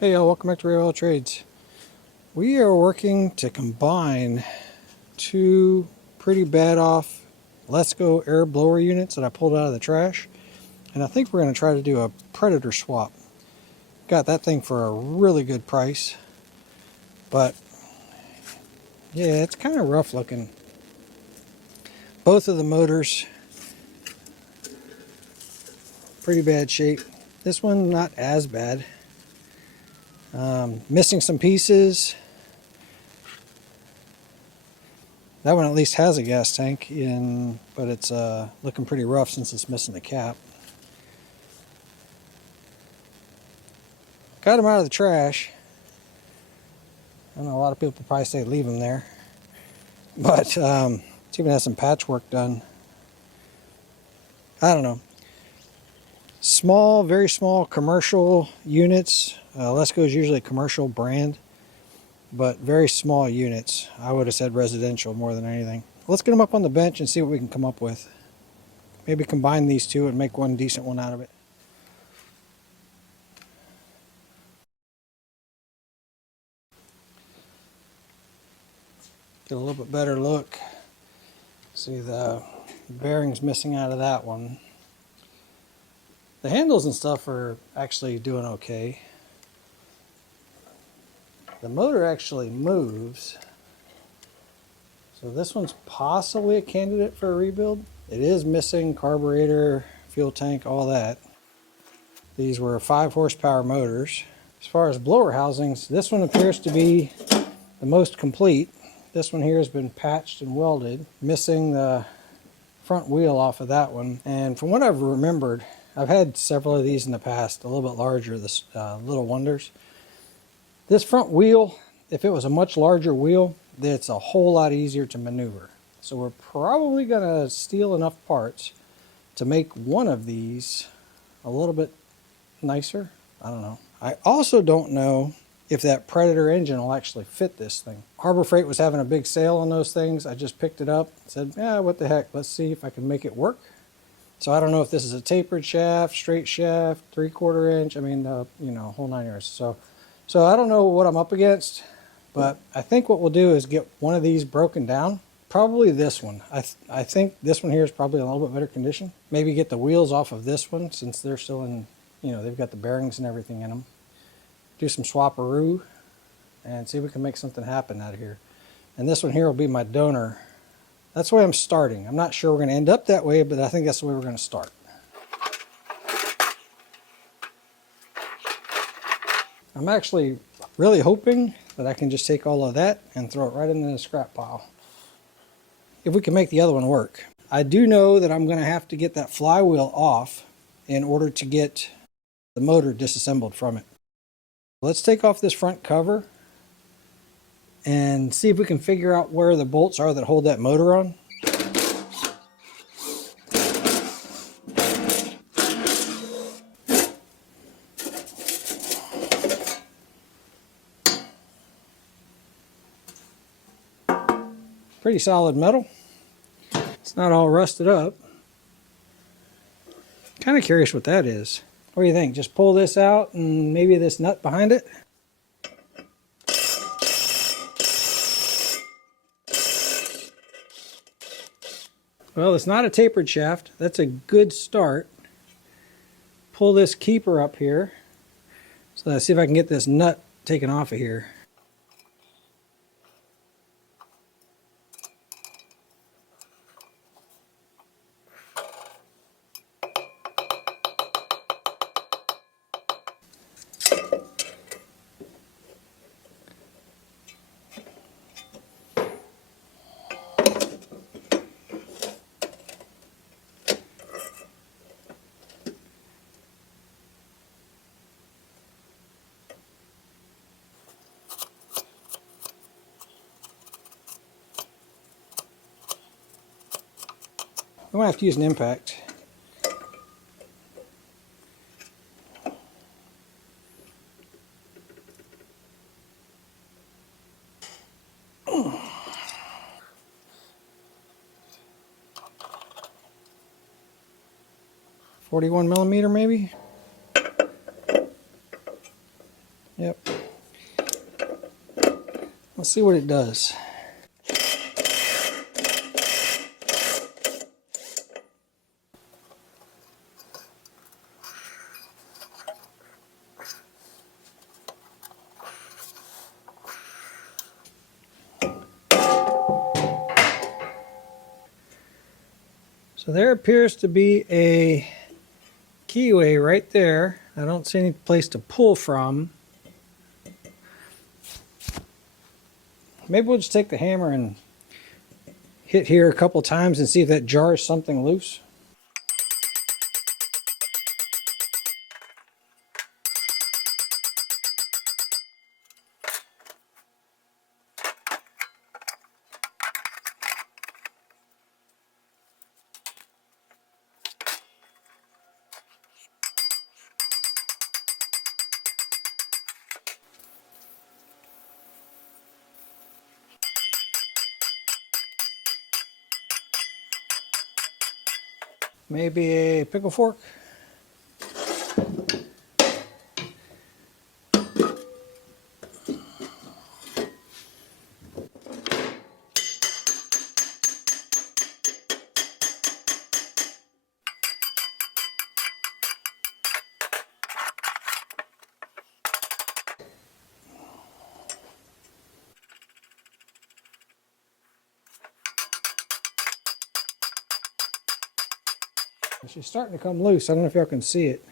Hey y'all, welcome back to Real Trades. We are working to combine two pretty bad off Lesko air blower units that I pulled out of the trash. And I think we're going to try to do a Predator swap. Got that thing for a really good price. But yeah, it's kind of rough looking. Both of the motors, pretty bad shape. This one not as bad. Missing some pieces. That one at least has a gas tank in, but it's looking pretty rough since it's missing the cap. Got them out of the trash. I know a lot of people probably say leave them there, but it's even has some patchwork done. I don't know. Small, very small commercial units. Lesko is usually a commercial brand, but very small units. I would have said residential more than anything. Let's get them up on the bench and see what we can come up with. Maybe combine these two and make one decent one out of it. Get a little bit better look. See the bearings missing out of that one. The handles and stuff are actually doing okay. The motor actually moves. So this one's possibly a candidate for a rebuild. It is missing carburetor, fuel tank, all that. These were 5 horsepower motors. As far as blower housings, this one appears to be the most complete. This one here has been patched and welded, missing the front wheel off of that one. And from what I've remembered, I've had several of these in the past, a little bit larger, the Little Wonders. This front wheel, if it was a much larger wheel, it's a whole lot easier to maneuver. So we're probably going to steal enough parts to make one of these a little bit nicer. I don't know. I also don't know if that Predator engine will actually fit this thing. Harbor Freight was having a big sale on those things. I just picked it up, said, yeah, what the heck, let's see if I can make it work. So I don't know if this is a tapered shaft, straight shaft, 3/4 inch, I mean, you know, whole 9 yards. So I don't know what I'm up against, but I think what we'll do is get one of these broken down. Probably this one. I think this one here is probably in a little bit better condition. Maybe get the wheels off of this one since they're still in, you know, they've got the bearings and everything in them. Do some swapperoo and see if we can make something happen out of here. And this one here will be my donor. That's the way I'm starting. I'm not sure we're going to end up that way, but I think that's the way we're going to start. I'm actually really hoping that I can just take all of that and throw it right into the scrap pile. If we can make the other one work. I do know that I'm going to have to get that flywheel off in order to get the motor disassembled from it. Let's take off this front cover and see if we can figure out where the bolts are that hold that motor on. Pretty solid metal. It's not all rusted up. Kind of curious what that is. What do you think? Just pull this out and maybe this nut behind it? Well, it's not a tapered shaft. That's a good start. Pull this keeper up here. So let's see if I can get this nut taken off of here. I'm going to have to use an impact. .41 millimeter maybe? Yep. Let's see what it does. So there appears to be a keyway right there. I don't see any place to pull from. Maybe we'll just take the hammer and hit here a couple times and see if that jars something loose. Maybe a pickle fork. She's starting to come loose. I don't know if y'all can see it.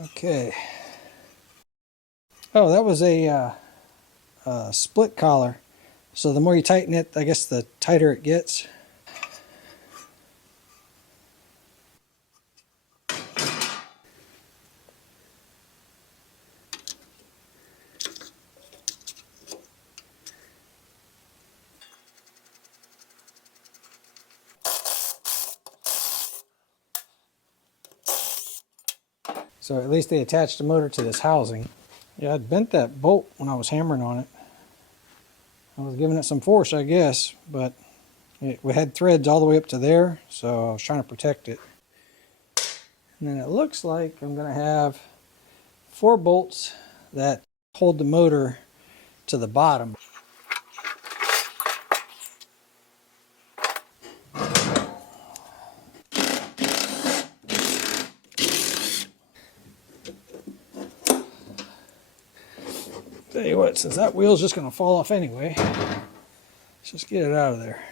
Okay. Oh, that was a split collar. So the more you tighten it, I guess the tighter it gets. So at least they attached the motor to this housing. Yeah, I'd bent that bolt when I was hammering on it. I was giving it some force, I guess, but we had threads all the way up to there, so I was trying to protect it. And then it looks like I'm going to have 4 bolts that hold the motor to the bottom. Tell you what, since that wheel's just going to fall off anyway, let's just get it out of there.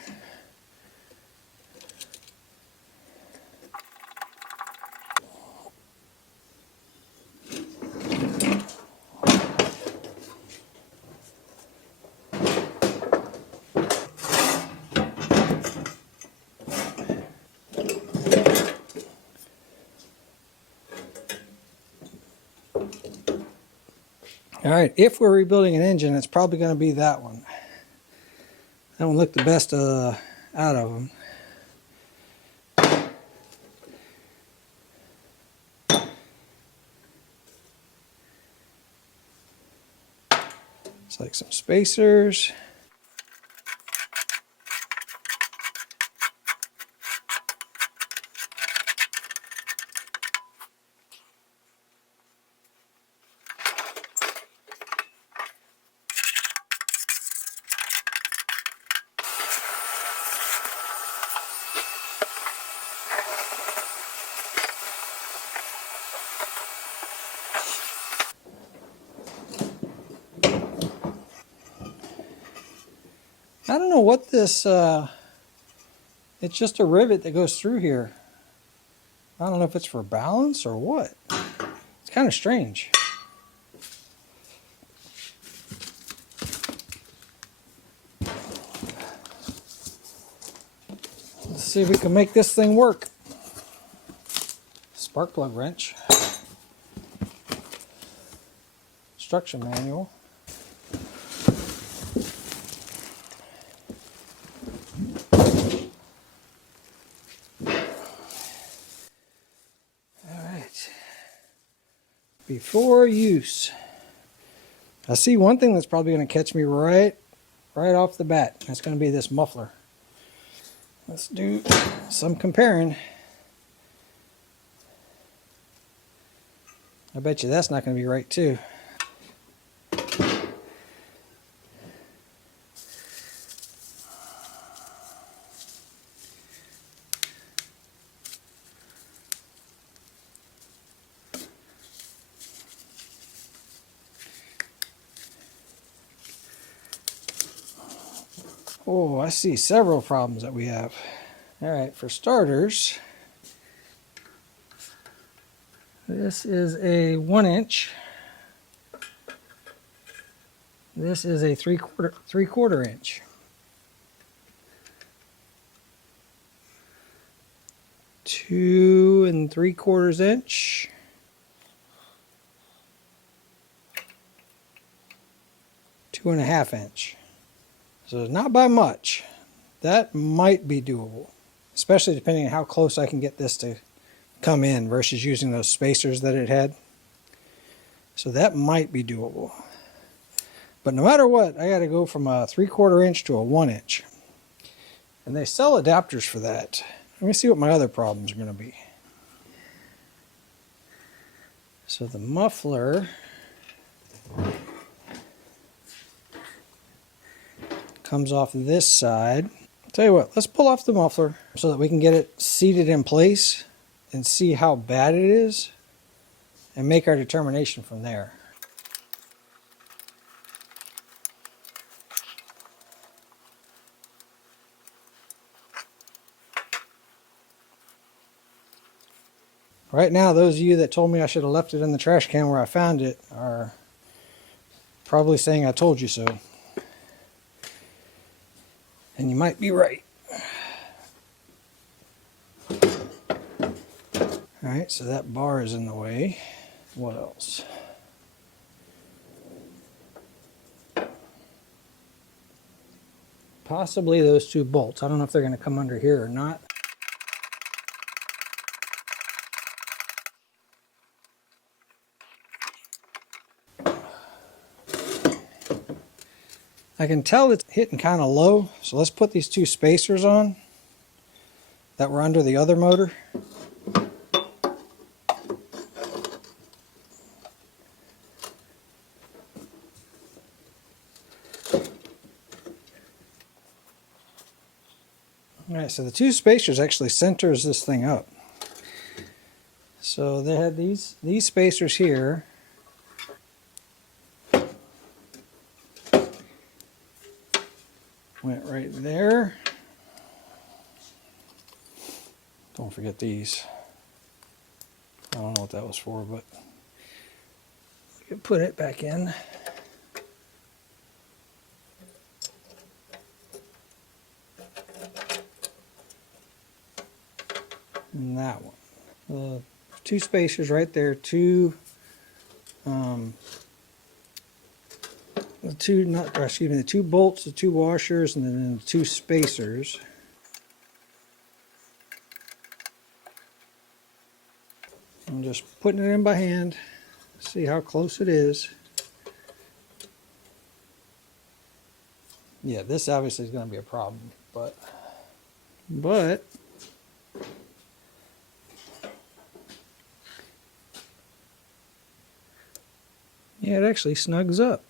All right, if we're rebuilding an engine, it's probably going to be that one. That one looked the best out of them. It's like some spacers. I don't know what this, it's just a rivet that goes through here. I don't know if it's for balance or what. It's kind of strange. Let's see if we can make this thing work. Spark plug wrench. Instruction manual. before use. I see one thing that's probably going to catch me right off the bat. That's going to be this muffler. Let's do some comparing. I bet you that's not going to be right too. Oh, I see several problems that we have. All right, for starters, this is a 1 inch. This is a three quarter inch. 2 3/4 inch. 2 1/2 inch. So not by much. That might be doable, especially depending on how close I can get this to come in versus using those spacers that it had. So that might be doable. But no matter what, I got to go from a 3/4 inch to a 1 inch. And they sell adapters for that. Let me see what my other problems are going to be. So the muffler comes off this side. Tell you what, let's pull off the muffler so that we can get it seated in place and see how bad it is and make our determination from there. Right now, those of you that told me I should have left it in the trash can where I found it are probably saying I told you so. And you might be right. Alright, so that bar is in the way. What else? Possibly those 2 bolts. I don't know if they're going to come under here or not. I can tell it's hitting kind of low, so let's put these 2 spacers on that were under the other motor. Alright, so the 2 spacers actually centers this thing up. So they had these spacers here. Went right there. Don't forget these. I don't know what that was for, but we can put it back in. And that one. 2 spacers right there, 2 the 2 bolts, the 2 washers, and then the 2 spacers. I'm just putting it in by hand, see how close it is. Yeah, this obviously is going to be a problem, but yeah, it actually snugs up.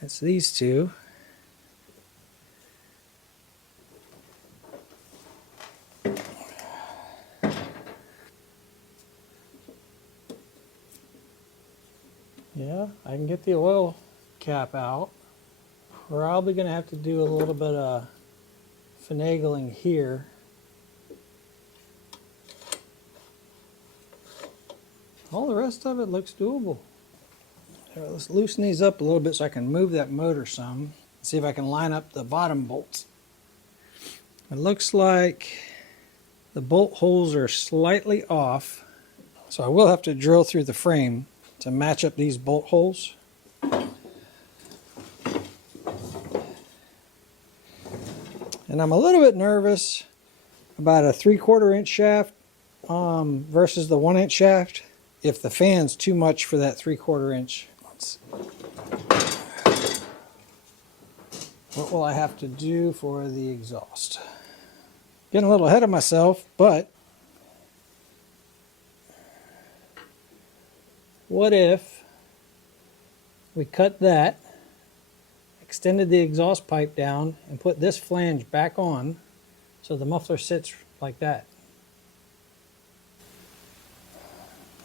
That's these 2. Yeah, I can get the oil cap out. We're probably going to have to do a little bit of finagling here. All the rest of it looks doable. Right, let's loosen these up a little bit so I can move that motor some. See if I can line up the bottom bolts. It looks like the bolt holes are slightly off, so I will have to drill through the frame to match up these bolt holes. And I'm a little bit nervous about a 3/4 inch shaft versus the 1 inch shaft. if the fan's too much for that 3/4 inch. What will I have to do for the exhaust? Getting a little ahead of myself, but what if we cut that, extended the exhaust pipe down, and put this flange back on so the muffler sits like that?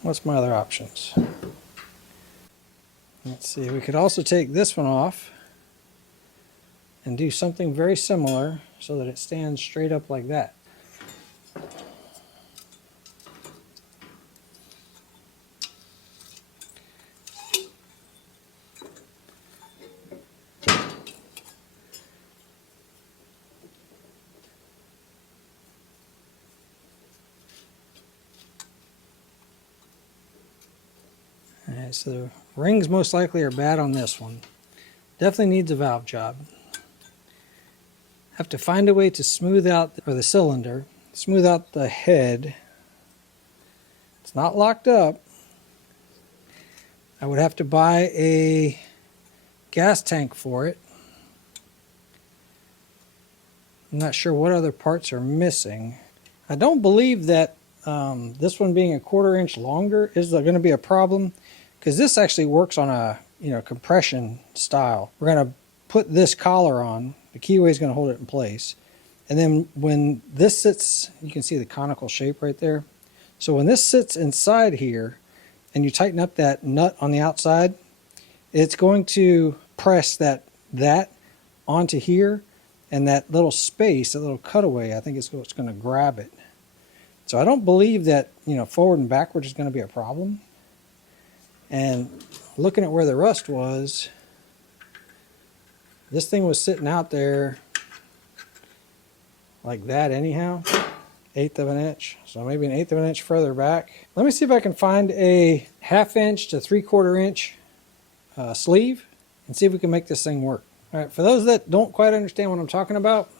What's my other options? Let's see, we could also take this one off and do something very similar so that it stands straight up like that. Alright, so the rings most likely are bad on this one. Definitely needs a valve job. Have to find a way to smooth out, or the cylinder, smooth out the head. It's not locked up. I would have to buy a gas tank for it. I'm not sure what other parts are missing. I don't believe that this one being a 1/4 inch longer is going to be a problem, because this actually works on a compression style. We're going to put this collar on. The keyway is going to hold it in place. And then when this sits, you can see the conical shape right there. So when this sits inside here and you tighten up that nut on the outside, it's going to press that onto here, and that little space, that little cutaway, I think is what's going to grab it. So I don't believe that forward and backward is going to be a problem. And looking at where the rust was, this thing was sitting out there like that anyhow, 1/8 of an inch. So maybe an 1/8 of an inch further back. Let me see if I can find a 1/2 inch to 3/4 inch sleeve and see if we can make this thing work. All right, for those that don't quite understand what I'm talking about,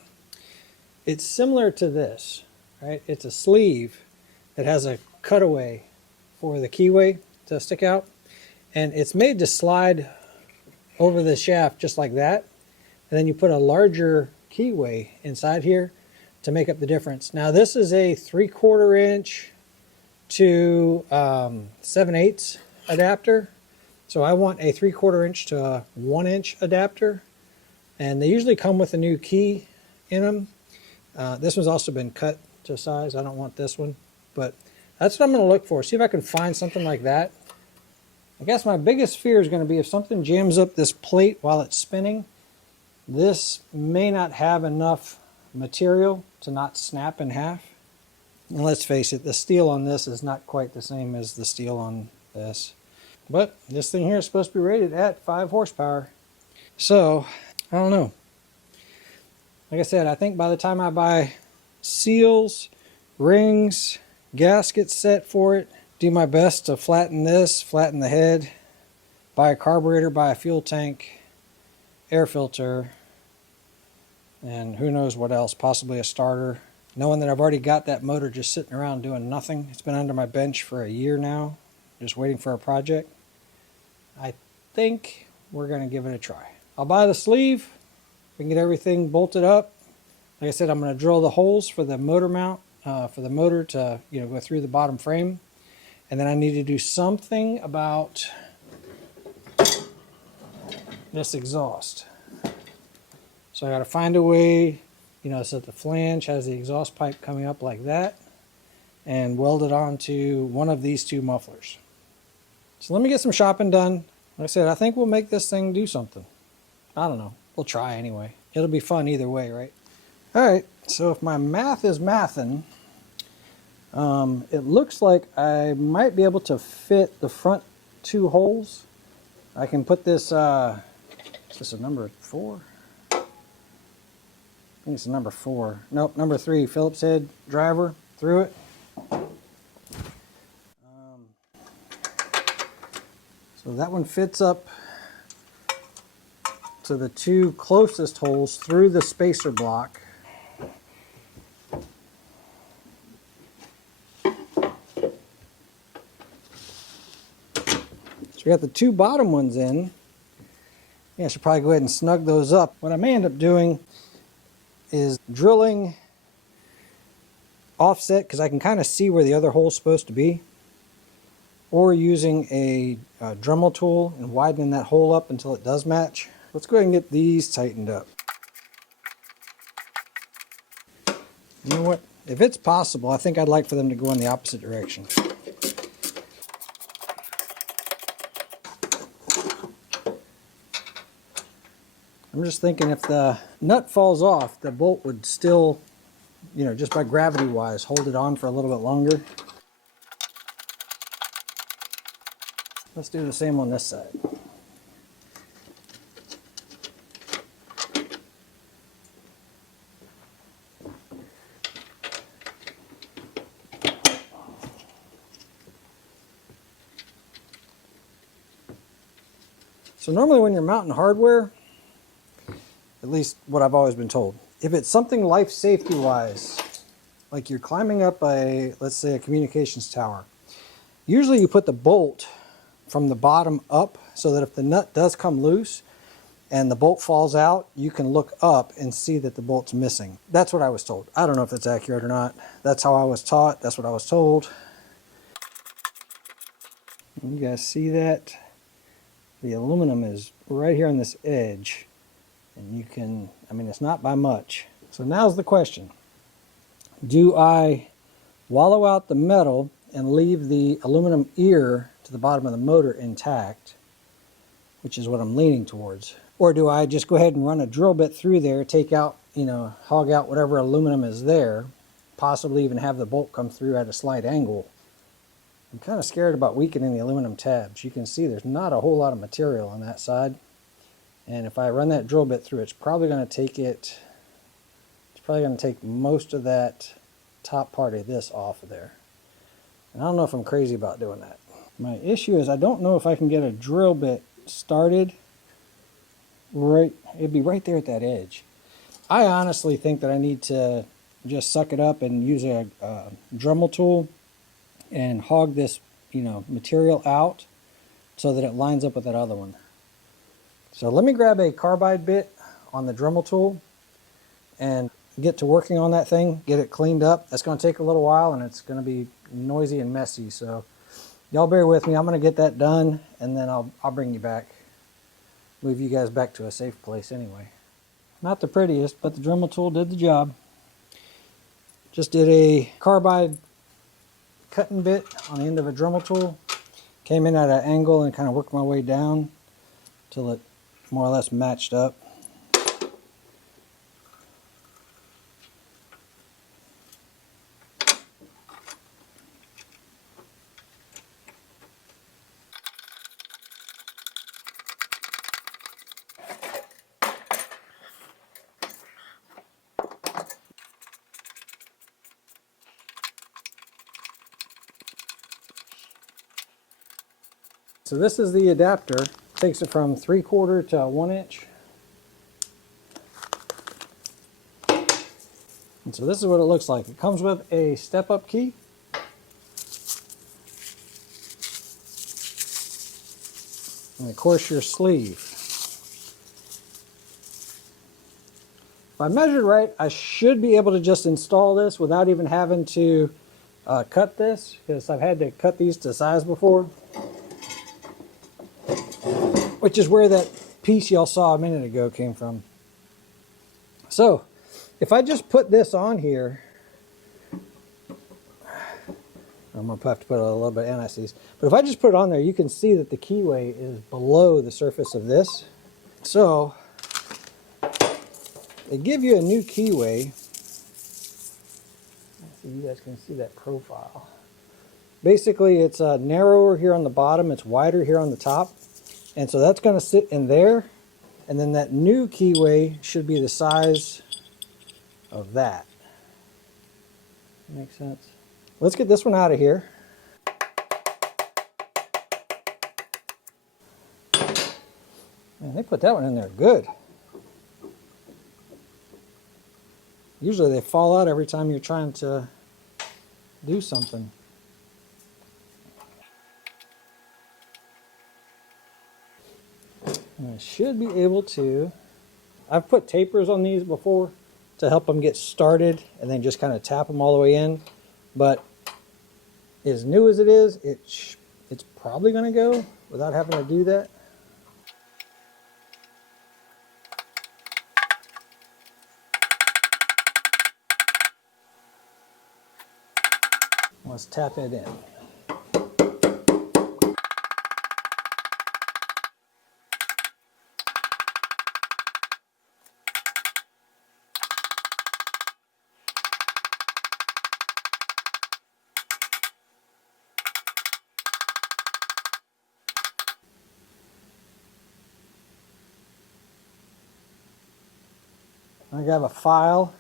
it's similar to this, right? It's a sleeve that has a cutaway for the keyway to stick out, and it's made to slide over the shaft just like that. And then you put a larger keyway inside here to make up the difference. Now this is a 3/4 inch to 7/8 adapter. So I want a 3/4 inch to a 1 inch adapter. And they usually come with a new key in them. This one's also been cut to size. I don't want this one, but that's what I'm going to look for. See if I can find something like that. I guess my biggest fear is going to be if something jams up this plate while it's spinning, this may not have enough material to not snap in half. And let's face it, the steel on this is not quite the same as the steel on this. But this thing here is supposed to be rated at 5 horsepower. So, I don't know. Like I said, I think by the time I buy seals, rings, gaskets set for it, do my best to flatten this, flatten the head, buy a carburetor, buy a fuel tank, air filter, and who knows what else, possibly a starter. Knowing that I've already got that motor just sitting around doing nothing. It's been under my bench for a year now, just waiting for a project. I think we're going to give it a try. I'll buy the sleeve. We can get everything bolted up. Like I said, I'm going to drill the holes for the motor mount, for the motor to go through the bottom frame. And then I need to do something about this exhaust. So I got to find a way, so that the flange has the exhaust pipe coming up like that, and weld it onto one of these two mufflers. So let me get some shopping done. Like I said, I think we'll make this thing do something. I don't know. We'll try anyway. It'll be fun either way, right? All right. So if my math is mathin', it looks like I might be able to fit the front 2 holes. I can put this, is this a number 4? I think it's a number 4. Nope, number 3, Phillips head driver through it. So that one fits up to the 2 closest holes through the spacer block. So we got the two bottom ones in. Yeah, I should probably go ahead and snug those up. What I may end up doing is drilling offset, because I can kind of see where the other hole's supposed to be, or using a Dremel tool and widening that hole up until it does match. Let's go ahead and get these tightened up. You know what? If it's possible, I think I'd like for them to go in the opposite direction. I'm just thinking if the nut falls off, the bolt would still, you know, just by gravity wise, hold it on for a little bit longer. Let's do the same on this side. So normally when you're mounting hardware, at least what I've always been told, if it's something life safety wise, like you're climbing up a, let's say a communications tower, usually you put the bolt from the bottom up so that if the nut does come loose and the bolt falls out, you can look up and see that the bolt's missing. That's what I was told. I don't know if that's accurate or not. That's how I was taught. That's what I was told. You guys see that? The aluminum is right here on this edge. And you can, I mean, it's not by much. So now's the question. Do I wallow out the metal and leave the aluminum ear to the bottom of the motor intact, which is what I'm leaning towards? Or do I just go ahead and run a drill bit through there, take out, you know, hog out whatever aluminum is there, possibly even have the bolt come through at a slight angle? I'm kind of scared about weakening the aluminum tabs. You can see there's not a whole lot of material on that side. And if I run that drill bit through, it's probably going to take most of that top part of this off of there. And I don't know if I'm crazy about doing that. My issue is I don't know if I can get a drill bit started right, it'd be right there at that edge. I honestly think that I need to just suck it up and use a Dremel tool and hog this, you know, material out so that it lines up with that other one. So let me grab a carbide bit on the Dremel tool and get to working on that thing, get it cleaned up. That's going to take a little while and it's going to be noisy and messy. So y'all bear with me. I'm going to get that done and then I'll bring you back. Move you guys back to a safe place anyway. Not the prettiest, but the Dremel tool did the job. Just did a carbide cutting bit on the end of a Dremel tool. Came in at an angle and kind of worked my way down till it more or less matched up. So this is the adapter. Takes it from 3/4 to 1 inch. And so this is what it looks like. It comes with a step-up key. And of course your sleeve. If I measured right, I should be able to just install this without even having to cut this, because I've had to cut these to size before. Which is where that piece y'all saw a minute ago came from. So, if I just put this on here, I'm going to have to put a little bit of anti-seize, but if I just put it on there, you can see that the keyway is below the surface of this. So, they give you a new keyway. So you guys can see that profile. Basically, it's narrower here on the bottom, it's wider here on the top. And so that's going to sit in there, and then that new keyway should be the size of that. Makes sense? Let's get this one out of here. Man, they put that one in there good. Usually they fall out every time you're trying to do something. And I should be able to, I've put tapers on these before to help them get started and then just kind of tap them all the way in. But as new as it is, it's probably going to go without having to do that. Let's tap it in. I grab a file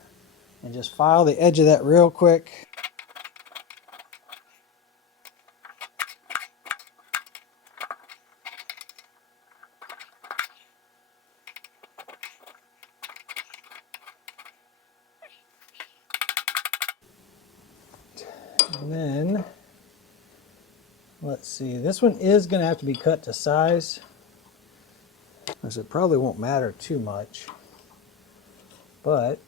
and just file the edge of that real quick. And then, let's see, this one is going to have to be cut to size, because it probably won't matter too much, but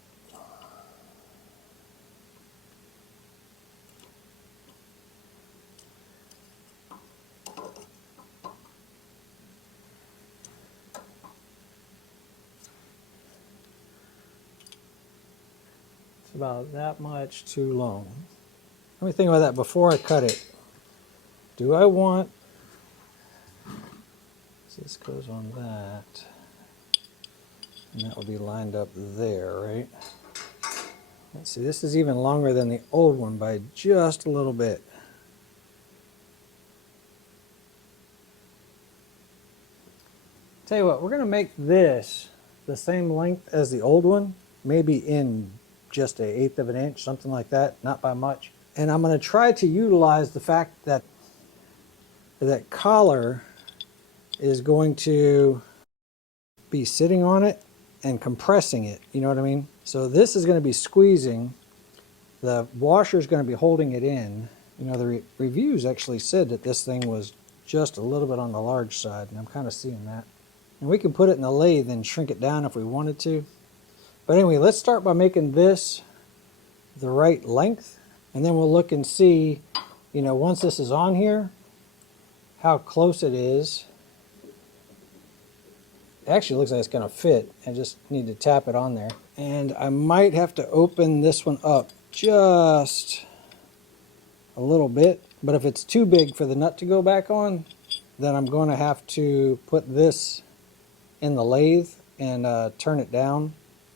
it's about that much too long. Let me think about that before I cut it. Do I want, so this goes on that, and that will be lined up there, right? Let's see, this is even longer than the old one by just a little bit. Tell you what, we're going to make this the same length as the old one, maybe in just 1/8 of an inch, something like that, not by much. And I'm going to try to utilize the fact that that collar is going to be sitting on it and compressing it, you know what I mean? So this is going to be squeezing, the washer is going to be holding it in. You know, the reviews actually said that this thing was just a little bit on the large side, and I'm kind of seeing that. And we can put it in the lathe and shrink it down if we wanted to. But anyway, let's start by making this the right length, and then we'll look and see, you know, once this is on here, how close it is. It actually looks like it's going to fit. I just need to tap it on there. And I might have to open this one up just a little bit, but if it's too big for the nut to go back on, then I'm going to have to put this in the lathe and turn it down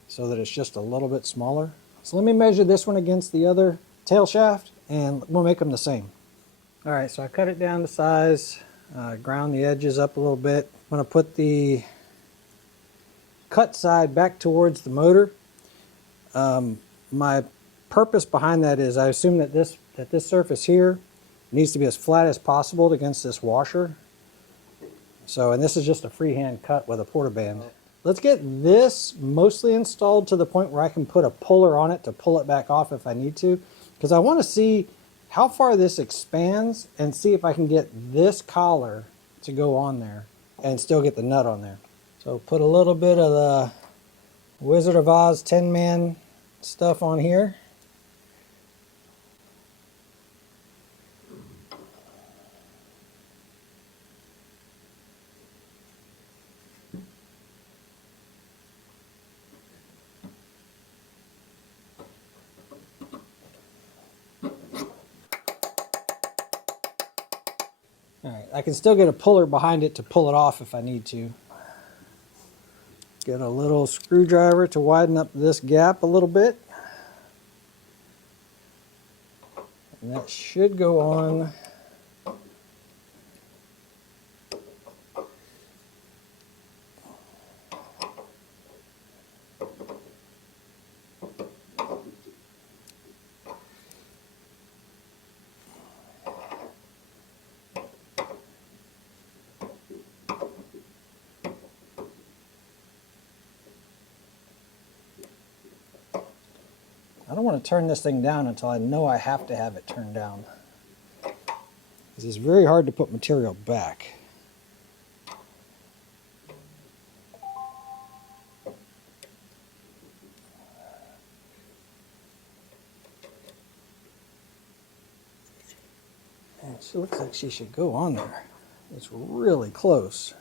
so that it's just a little bit smaller. So let me measure this one against the other tail shaft and we'll make them the same. All right, so I cut it down to size, ground the edges up a little bit. I'm going to put the cut side back towards the motor. My purpose behind that is I assume that this surface here needs to be as flat as possible against this washer. So, and this is just a freehand cut with a portaband. Let's get this mostly installed to the point where I can put a puller on it to pull it back off if I need to, because I want to see how far this expands and see if I can get this collar to go on there and still get the nut on there. So put a little bit of the Wizard of Oz 10-man stuff on here. Alright, I can still get a puller behind it to pull it off if I need to. Get a little screwdriver to widen up this gap a little bit. And that should go on. I don't want to turn this thing down until I know I have to have it turned down. This is very hard to put material back. She looks like she should go on there. It's really close.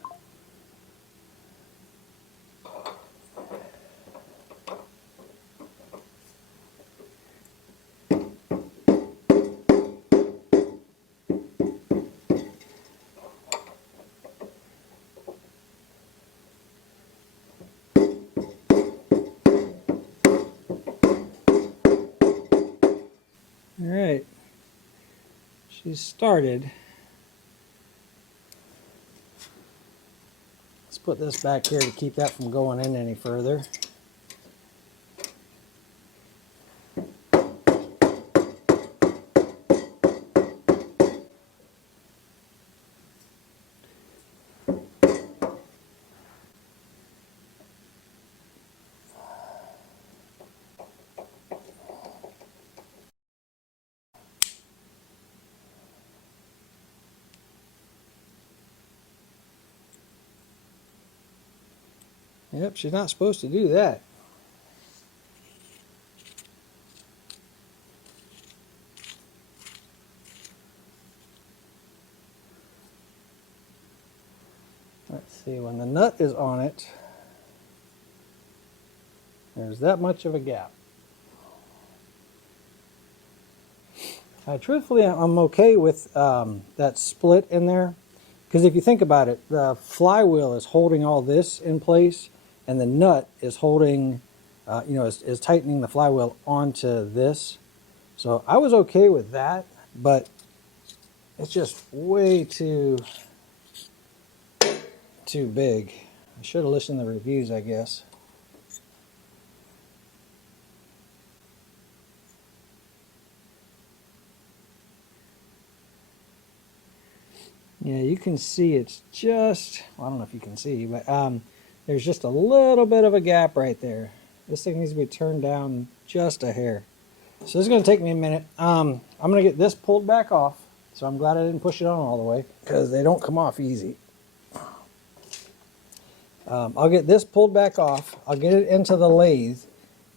All right, she's started. Let's put this back here to keep that from going in any further. Yep, she's not supposed to do that. Let's see, when the nut is on it, there's that much of a gap. Truthfully, I'm okay with that split in there, because if you think about it, the flywheel is holding all this in place, and the nut is holding, is tightening the flywheel onto this. So I was okay with that, but it's just way too big. I should have listened to the reviews, I guess. Yeah, you can see it's just, well, I don't know if you can see, but there's just a little bit of a gap right there. This thing needs to be turned down just a hair. So this is going to take me a minute. I'm going to get this pulled back off. So I'm glad I didn't push it on all the way, because they don't come off easy. I'll get this pulled back off. I'll get it into the lathe.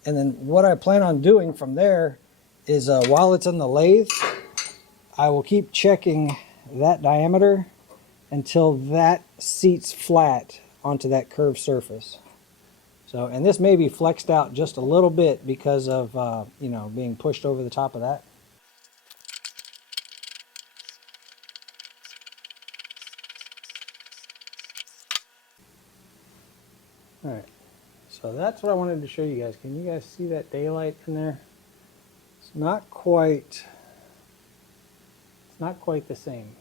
And then what I plan on doing from there is while it's in the lathe, I will keep checking that diameter until that seats flat onto that curved surface. So, and this may be flexed out just a little bit because of, being pushed over the top of that. All right, so that's what I wanted to show you guys. Can you guys see that daylight in there? It's not quite the same.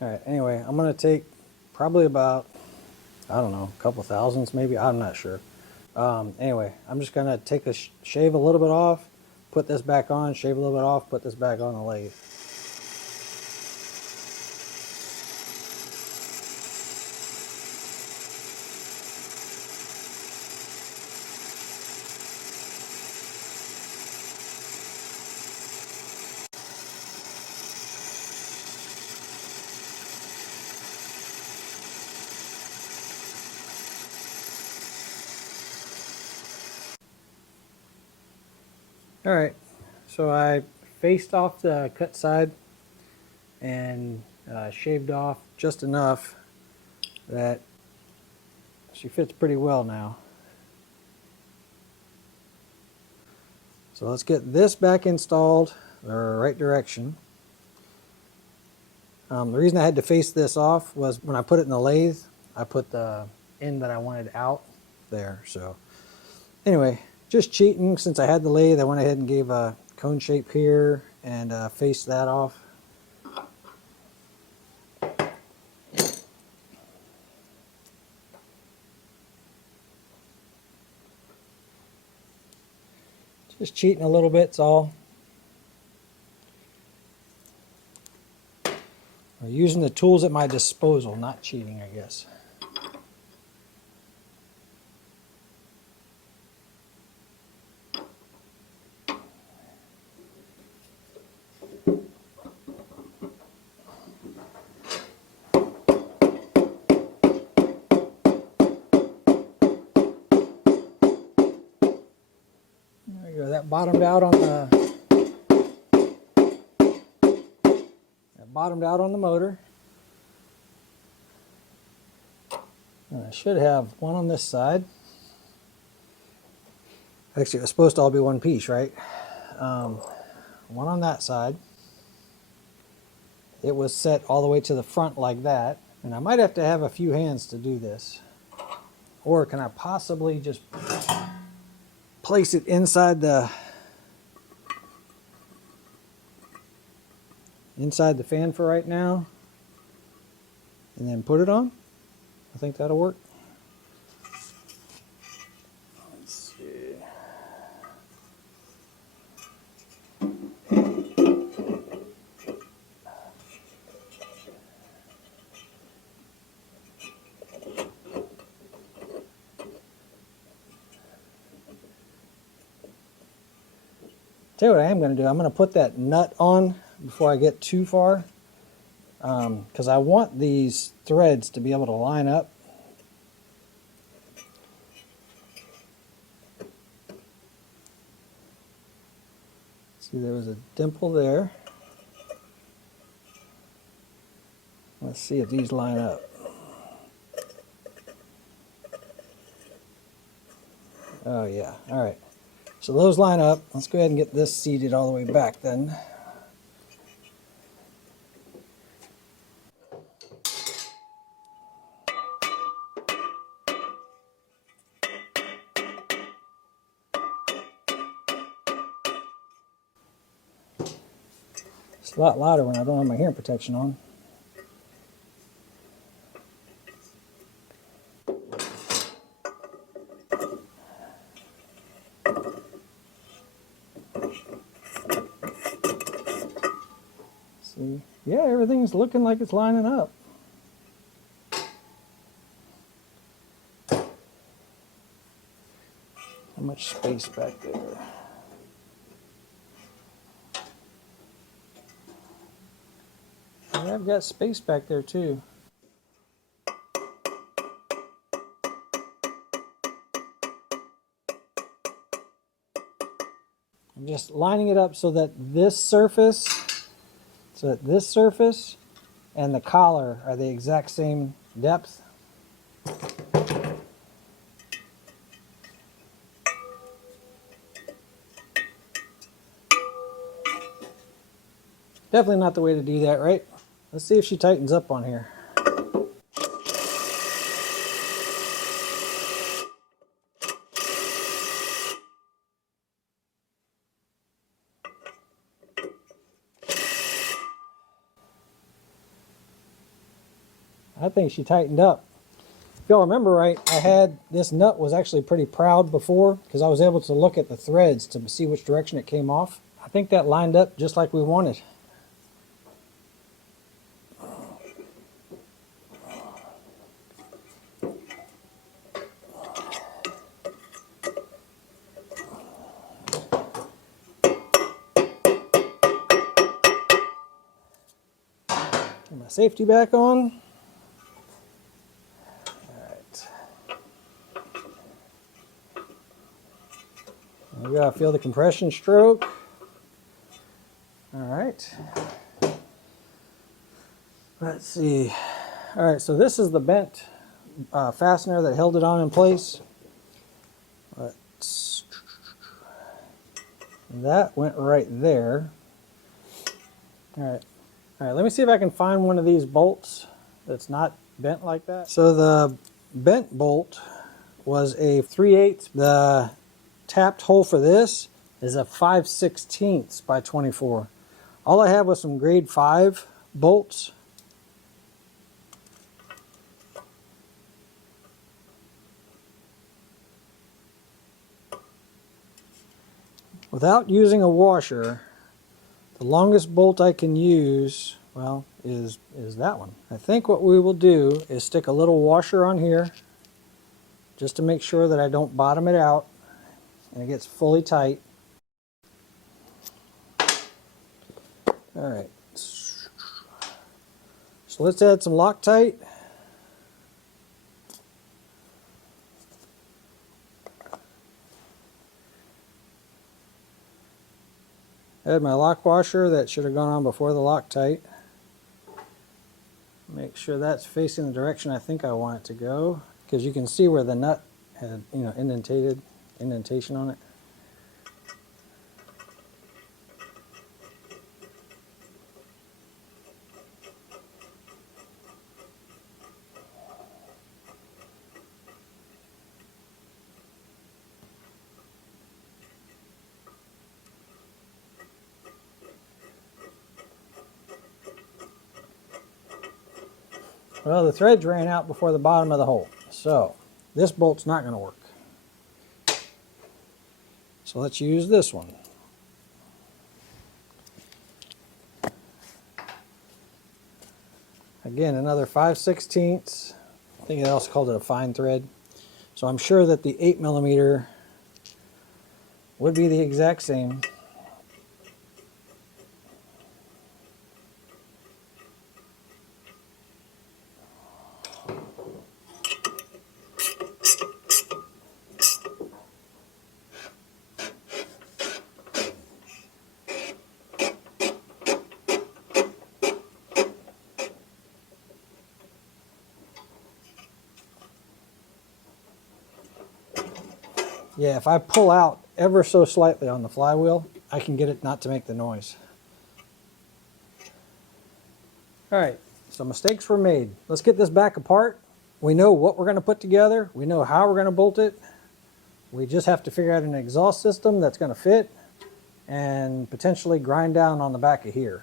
All right, anyway, I'm gonna take probably about, I don't know, a couple thousandths maybe, I'm not sure. Anyway, I'm just gonna take a shave a little bit off, put this back on, shave a little bit off, put this back on the lathe. All right, so I faced off the cut side and shaved off just enough that she fits pretty well now. So let's get this back installed the right direction. The reason I had to face this off was when I put it in the lathe, I put the end that I wanted out there. So anyway, just cheating, since I had the lathe, I went ahead and gave a cone shape here and faced that off. Just cheating a little bit, it's all. I'm using the tools at my disposal, not cheating, I guess. There we go, that bottomed out on the bottomed out on the motor. And I should have one on this side. Actually, it was supposed to all be one piece, right? One on that side. It was set all the way to the front like that. And I might have to have a few hands to do this. Or can I possibly just place it inside the fan for right now and then put it on? I think that'll work. Let's see. Tell you what I am going to do. I'm going to put that nut on before I get too far, because I want these threads to be able to line up. See, there was a dimple there. Let's see if these line up. Oh yeah, all right. So those line up. Let's go ahead and get this seated all the way back then. It's a lot louder when I don't have my hearing protection on. See, yeah, everything's looking like it's lining up. How much space back there? Yeah, I've got space back there too. I'm just lining it up so that this surface and the collar are the exact same depth. Definitely not the way to do that, right? Let's see if she tightens up on here. I think she tightened up. If y'all remember right, this nut was actually pretty proud before because I was able to look at the threads to see which direction it came off. I think that lined up just like we wanted. Get my safety back on. We gotta feel the compression stroke. All right. Let's see. All right, so this is the bent fastener that held it on in place. That went right there. All right, let me see if I can find one of these bolts that's not bent like that. So the bent bolt was a 3/8. The tapped hole for this is a 5/16 by 24. All I have was some grade 5 bolts. Without using a washer, the longest bolt I can use, well, is that one. I think what we will do is stick a little washer on here just to make sure that I don't bottom it out and it gets fully tight. All right, so let's add some Loctite. I had my lock washer that should have gone on before the Loctite. Make sure that's facing the direction I think I want it to go, because you can see where the nut had, you know, indentation on it. Well, the threads ran out before the bottom of the hole, so this bolt's not going to work. So let's use this one. Again, another 5/16. I think it also called it a fine thread. So I'm sure that the 8mm would be the exact same. Yeah, if I pull out ever so slightly on the flywheel, I can get it not to make the noise. All right, so mistakes were made. Let's get this back apart. We know what we're going to put together. We know how we're going to bolt it. We just have to figure out an exhaust system that's going to fit and potentially grind down on the back of here.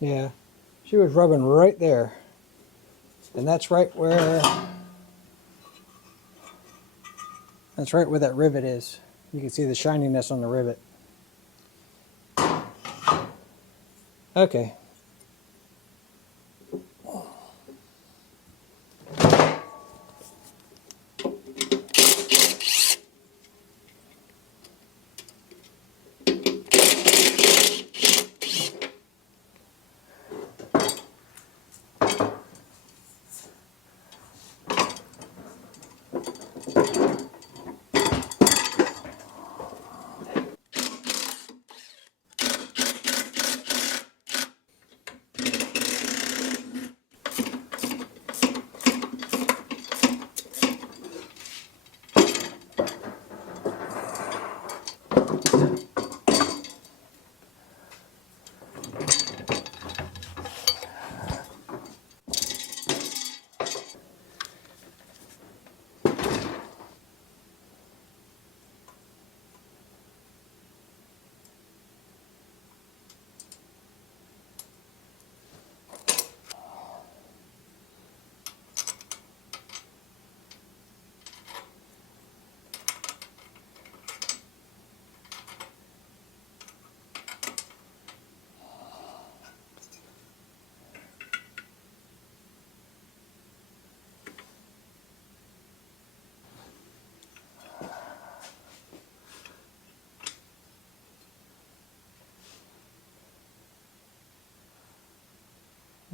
Yeah, she was rubbing right there. And that's right where that rivet is. You can see the shininess on the rivet. Okay.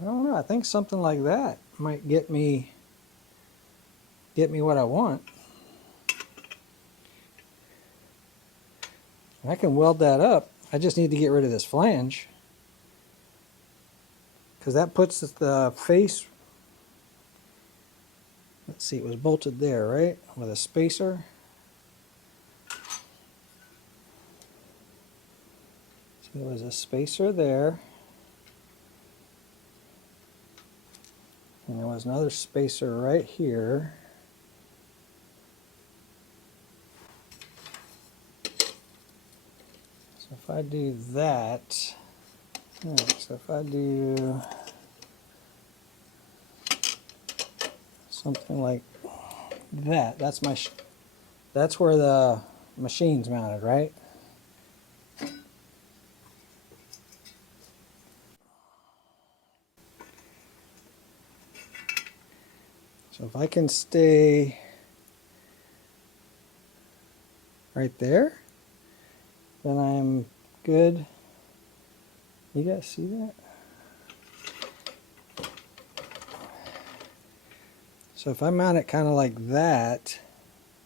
I don't know, I think something like that might get me what I want. I can weld that up. I just need to get rid of this flange, because that puts the face, let's see, it was bolted there, right? With a spacer. So there was a spacer there. And there was another spacer right here. So if I do that, right, so if I do something like that, that's where the machine's mounted, right? So if I can stay right there, then I'm good. You guys see that? So if I mount it kind of like that,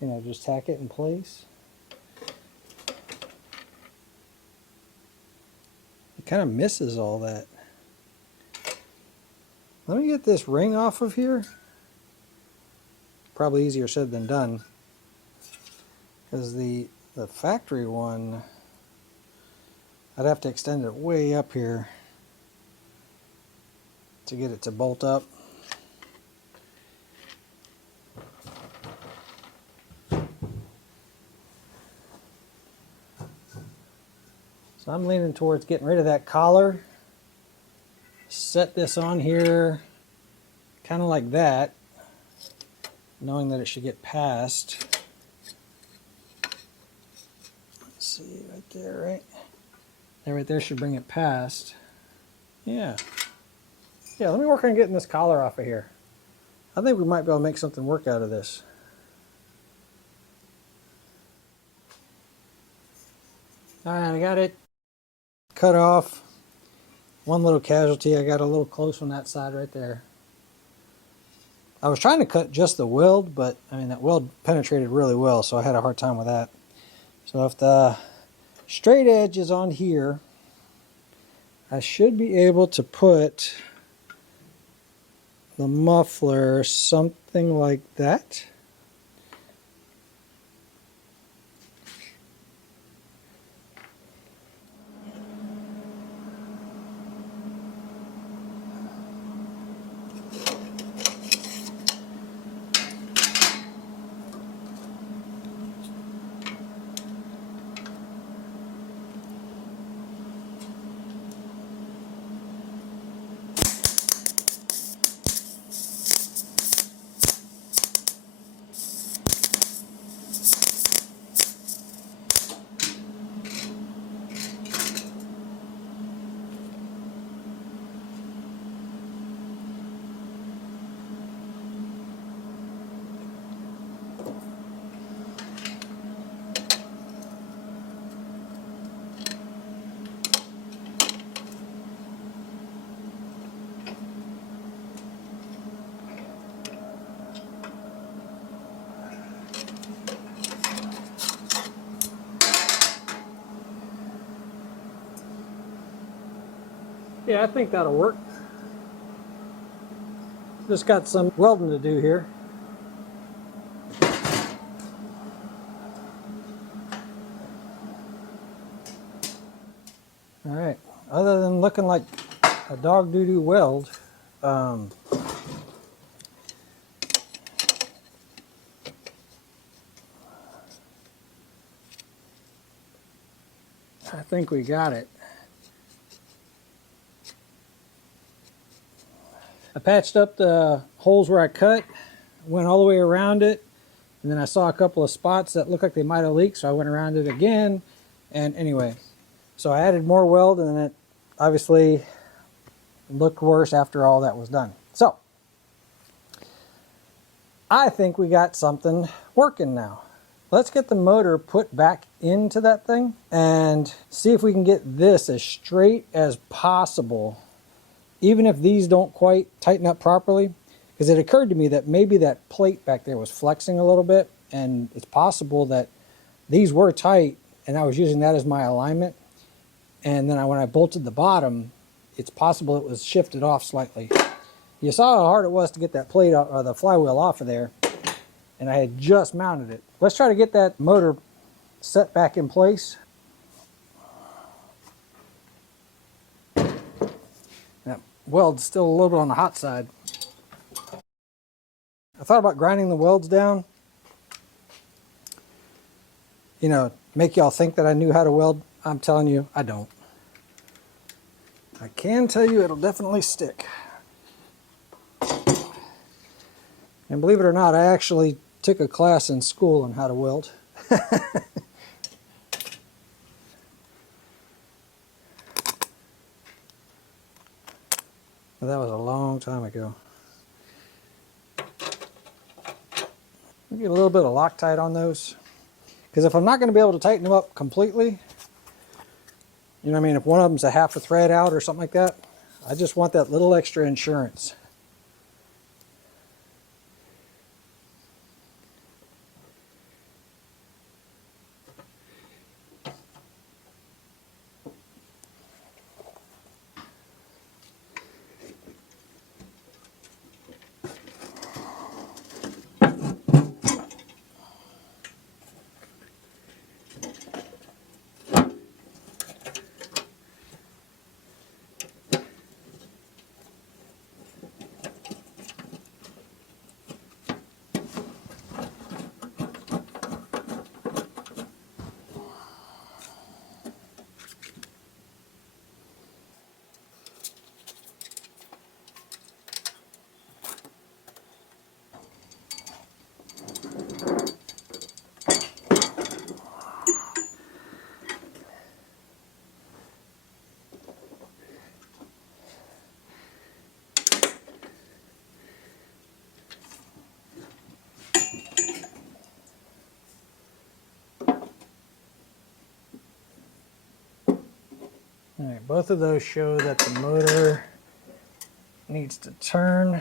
you know, just tack it in place, it kind of misses all that. Let me get this ring off of here. Probably easier said than done, because the factory one, I'd have to extend it way up here to get it to bolt up. So I'm leaning towards getting rid of that collar, set this on here kind of like that, knowing that it should get past. Let's see, right there, right? That right there should bring it past. Yeah. Yeah, let me work on getting this collar off of here. I think we might be able to make something work out of this. Alright, I got it cut off. One little casualty, I got a little close on that side right there. I was trying to cut just the weld, but I mean that weld penetrated really well, so I had a hard time with that. So if the straight edge is on here, I should be able to put the muffler something like that. Yeah, I think that'll work. Just got some welding to do here. Alright, other than looking like a dog doo-doo weld, I think we got it. I patched up the holes where I cut, went all the way around it, and then I saw a couple of spots that looked like they might have leaked, so I went around it again, and anyway, so I added more weld, and then it obviously looked worse after all that was done. So, I think we got something working now. Let's get the motor put back into that thing and see if we can get this as straight as possible, even if these don't quite tighten up properly, because it occurred to me that maybe that plate back there was flexing a little bit, and it's possible that these were tight and I was using that as my alignment, and then when I bolted the bottom, it's possible it was shifted off slightly. You saw how hard it was to get that plate or the flywheel off of there, and I had just mounted it. Let's try to get that motor set back in place. That weld's still a little bit on the hot side. I thought about grinding the welds down. You know, make y'all think that I knew how to weld. I'm telling you, I don't. I can tell you it'll definitely stick. And believe it or not, I actually took a class in school on how to weld. That was a long time ago. I'll get a little bit of Loctite on those. Because if I'm not going to be able to tighten them up completely, you know what I mean, if one of them's a half a thread out or something like that, I just want that little extra insurance. All right, both of those show that the motor needs to turn.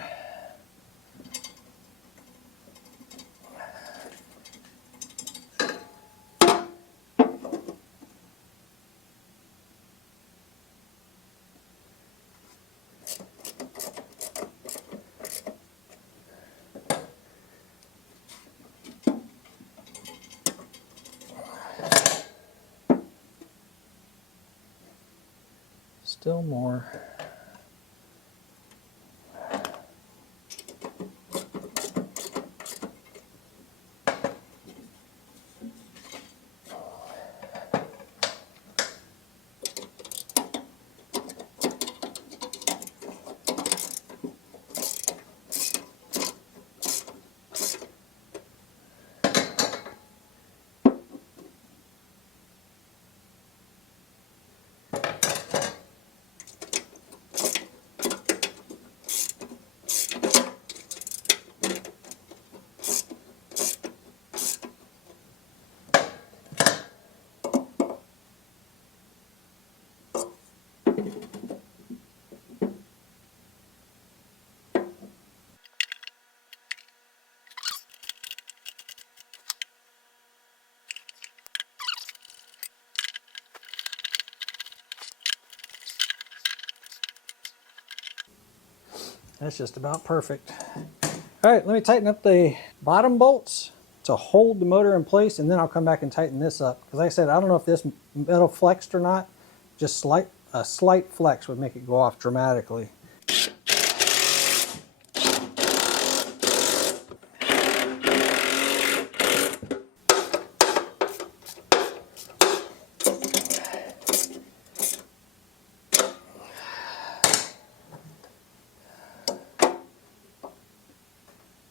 Still more. That's just about perfect. All right, let me tighten up the bottom bolts to hold the motor in place, and then I'll come back and tighten this up. Because like I said, I don't know if this metal flexed or not. Just a slight flex would make it go off dramatically.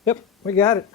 Yep, we got it.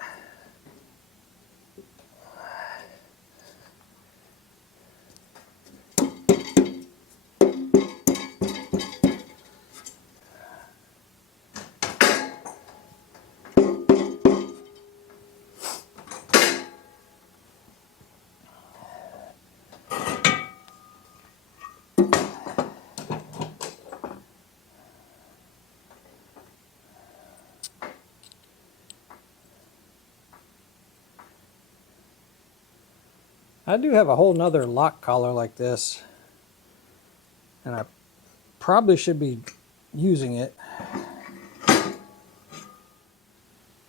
I do have a whole nother lock collar like this, and I probably should be using it.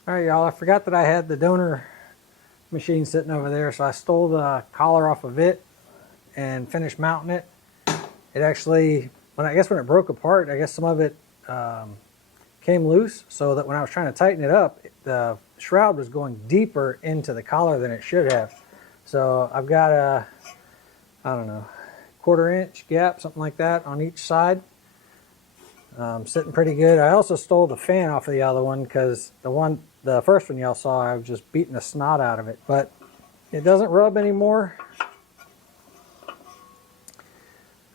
Alright y'all, I forgot that I had the donor machine sitting over there, so I stole the collar off of it and finished mounting it. It actually, I guess when it broke apart, I guess some of it came came loose, so that when I was trying to tighten it up, the shroud was going deeper into the collar than it should have. So I've got a, I don't know, 1/4 inch gap, something like that on each side. Sitting pretty good. I also stole the fan off of the other one because the first one y'all saw, I was just beating the snot out of it, but it doesn't rub anymore.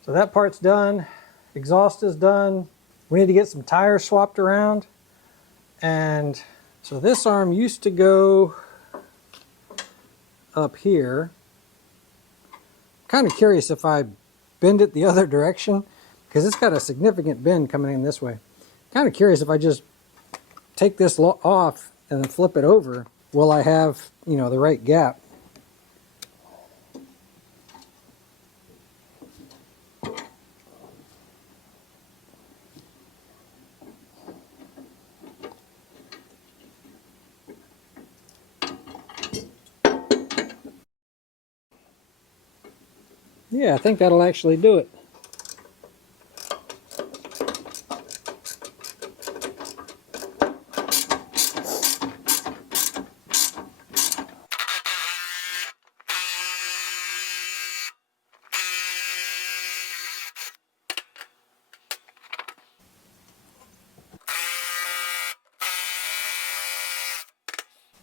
So that part's done. Exhaust is done. We need to get some tires swapped around. And so this arm used to go up here. Kind of curious if I bend it the other direction, because it's got a significant bend coming in this way. Kind of curious if I just take this off and then flip it over, will I have, you know, the right gap? Yeah, I think that'll actually do it.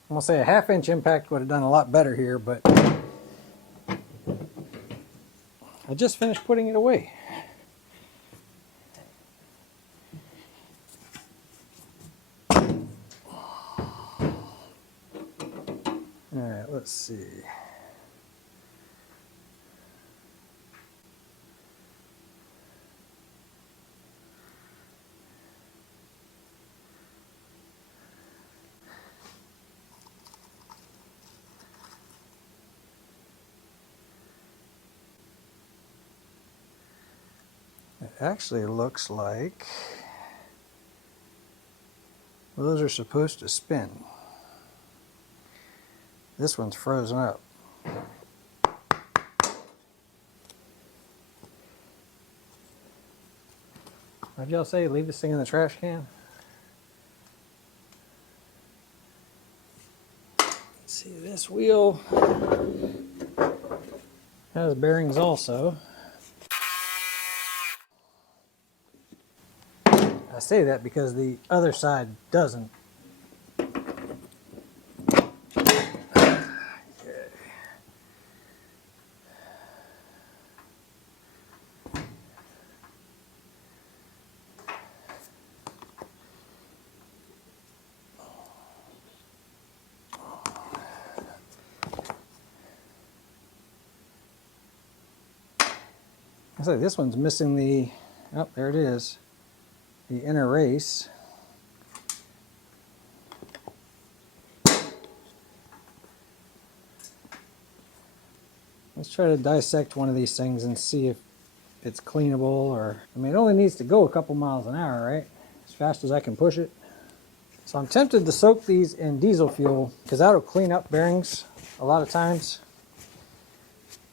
I'm gonna say a 1/2 inch impact would have done a lot better here, but I just finished putting it away. Alright, let's see. It actually looks like those are supposed to spin. This one's frozen up. What'd y'all say? Leave this thing in the trash can? Let's see, this wheel has bearings also. I say that because the other side doesn't. I say this one's missing the, oh, there it is, the inner race. Let's try to dissect one of these things and see if it's cleanable, or, I mean, it only needs to go a couple miles an hour, right? As fast as I can push it. So I'm tempted to soak these in diesel fuel because that'll clean up bearings a lot of times.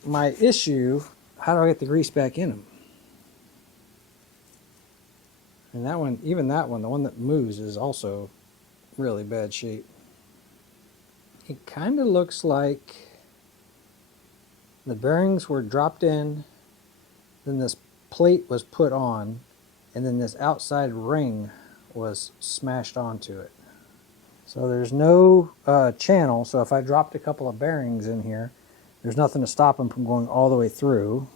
My issue, how do I get the grease back in them? And that one, even that one, the one that moves, is also really bad shape. It kind of looks like the bearings were dropped in, then this plate was put on, and then this outside ring was smashed onto it. So there's no channel, so if I dropped a couple of bearings in here, there's nothing to stop them from going all the way through.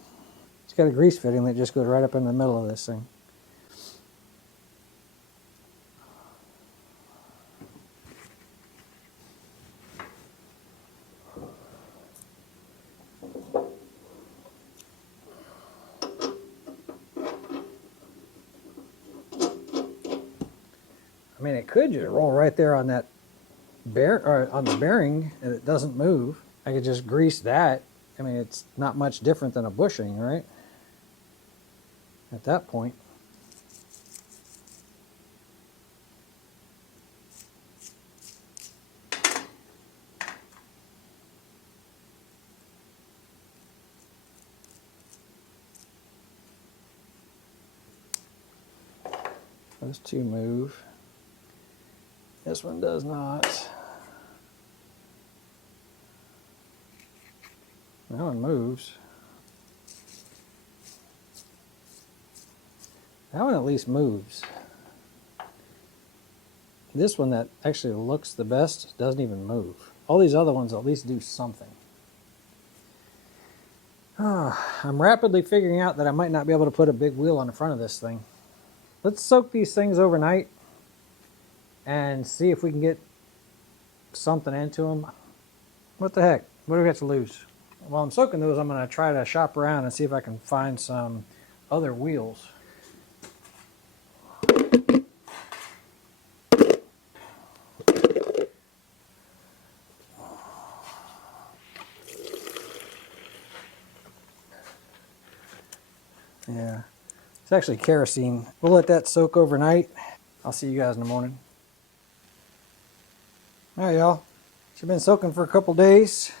It's got a grease fitting that just goes right up in the middle of this thing. I mean, it could just roll right there on that on the bearing, and it doesn't move. I could just grease that. I mean, it's not much different than a bushing, right? At that point. Those two move. This one does not. That one moves. That one at least moves. This one that actually looks the best doesn't even move. All these other ones at least do something. I'm rapidly figuring out that I might not be able to put a big wheel on the front of this thing. Let's soak these things overnight and see if we can get something into them. What the heck? What do we have to lose? While I'm soaking those, I'm going to try to shop around and see if I can find some other wheels. Yeah, it's actually kerosene. We'll let that soak overnight. I'll see you guys in the morning. All right, y'all. She's been soaking for a couple days.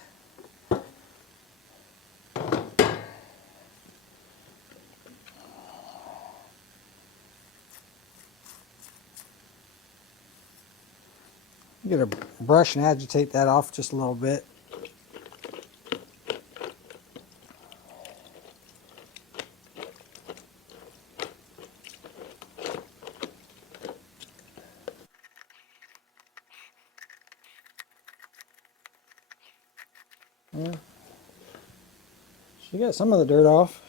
Get a brush and agitate that off just a little bit. Yeah. She got some of the dirt off.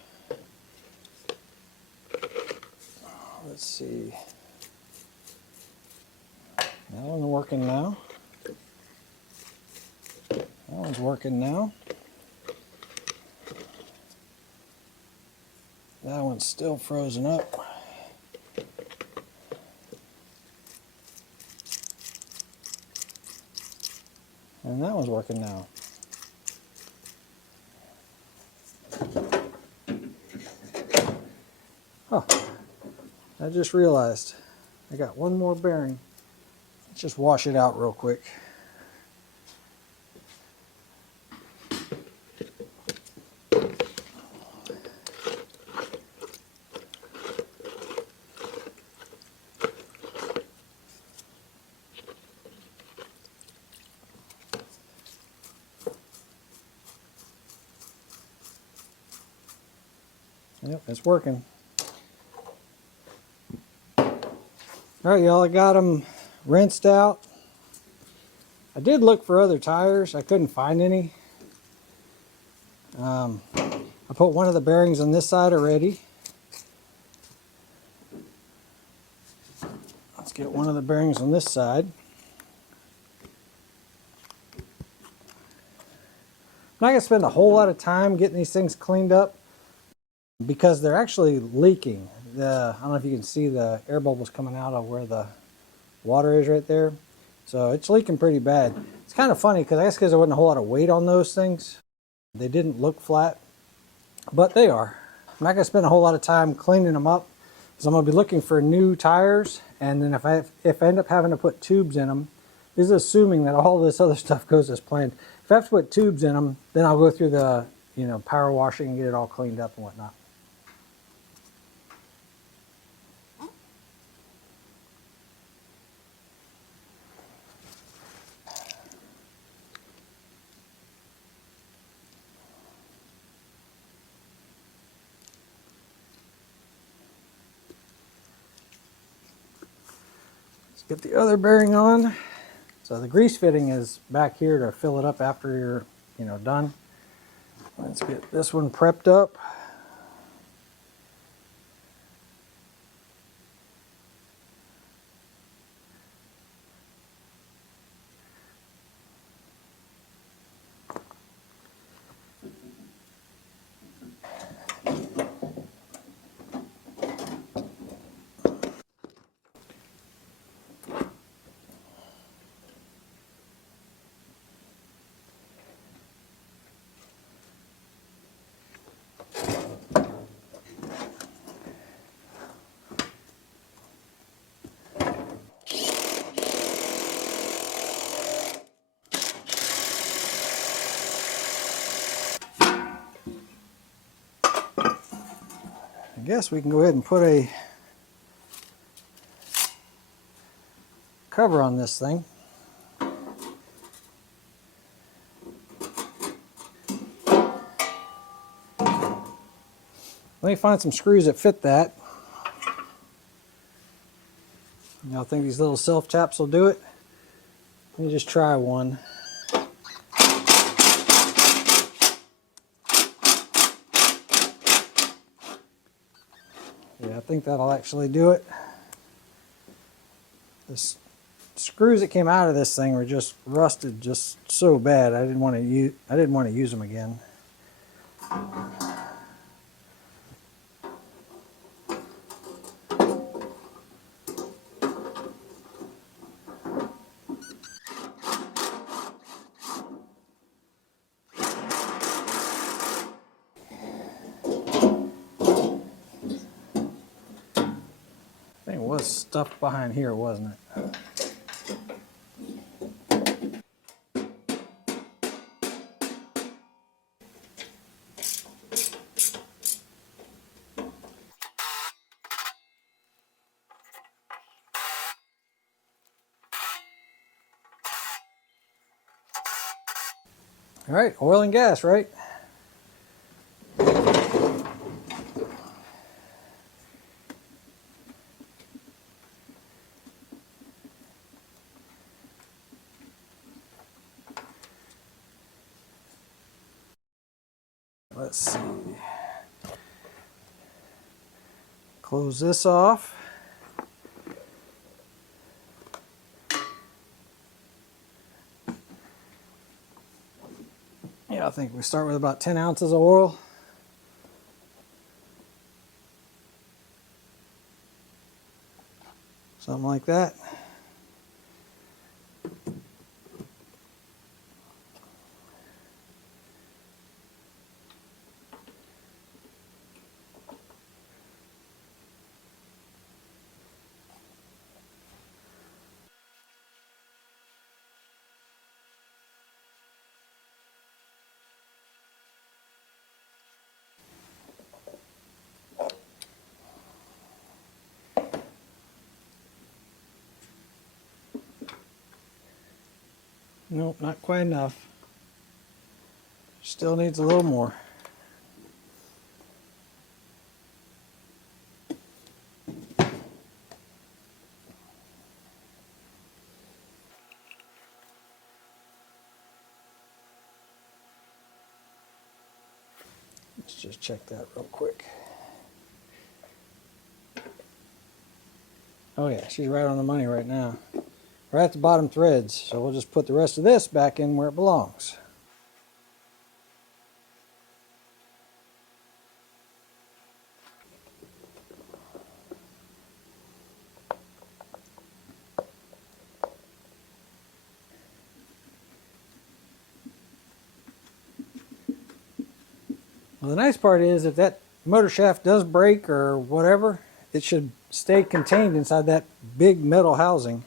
Let's see. That one's working now. That one's working now. That one's still frozen up. And that one's working now. Oh, I just realized I got one more bearing. Let's just wash it out real quick. Yep, it's working. All right, y'all, I got them rinsed out. I did look for other tires. I couldn't find any. I put one of the bearings on this side already. Let's get one of the bearings on this side. I'm not going to spend a whole lot of time getting these things cleaned up because they're actually leaking. I don't know if you can see the air bubbles coming out of where the water is right there. So it's leaking pretty bad. It's kind of funny because I guess because there wasn't a whole lot of weight on those things, they didn't look flat, but they are. I'm not going to spend a whole lot of time cleaning them up because I'm going to be looking for new tires, and then if I end up having to put tubes in them, this is assuming that all this other stuff goes as planned. If I have to put tubes in them, then I'll go through the power washing and get it all cleaned up and whatnot. Get the other bearing on. So the grease fitting is back here to fill it up after you're done. Let's get this one prepped up. I guess we can go ahead and put a cover on this thing. Let me find some screws that fit that. I think these little self taps will do it. Let me just try one. Yeah, I think that'll actually do it. The screws that came out of this thing were just rusted just so bad. I didn't want to use them again. I think it was stuffed behind here, wasn't it? All right, oil and gas, right? Let's see. Close this off. Yeah, I think we start with about 10 ounces of oil. Something like that. Nope, not quite enough. Still needs a little more. Let's just check that real quick. Oh yeah, she's right on the money right now. We're at the bottom threads, so we'll just put the rest of this back in where it belongs. Well, the nice part is if that motor shaft does break or whatever, it should stay contained inside that big metal housing.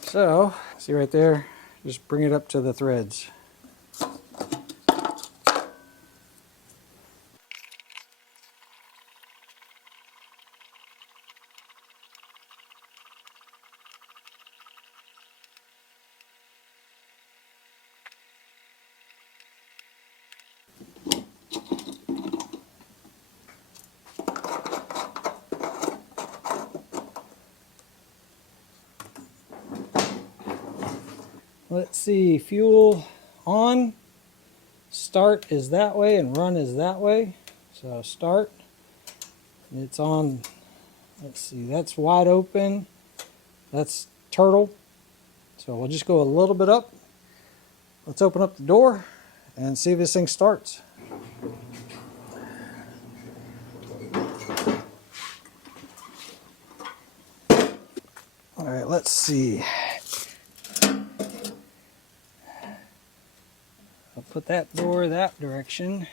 So, see right there, just bring it up to the threads. Let's see, fuel on, start is that way and run is that way. So start, it's on, let's see, that's wide open, that's turtle. So we'll just go a little bit up. Let's open up the door and see if this thing starts. All right, let's see. I'll put that door that direction.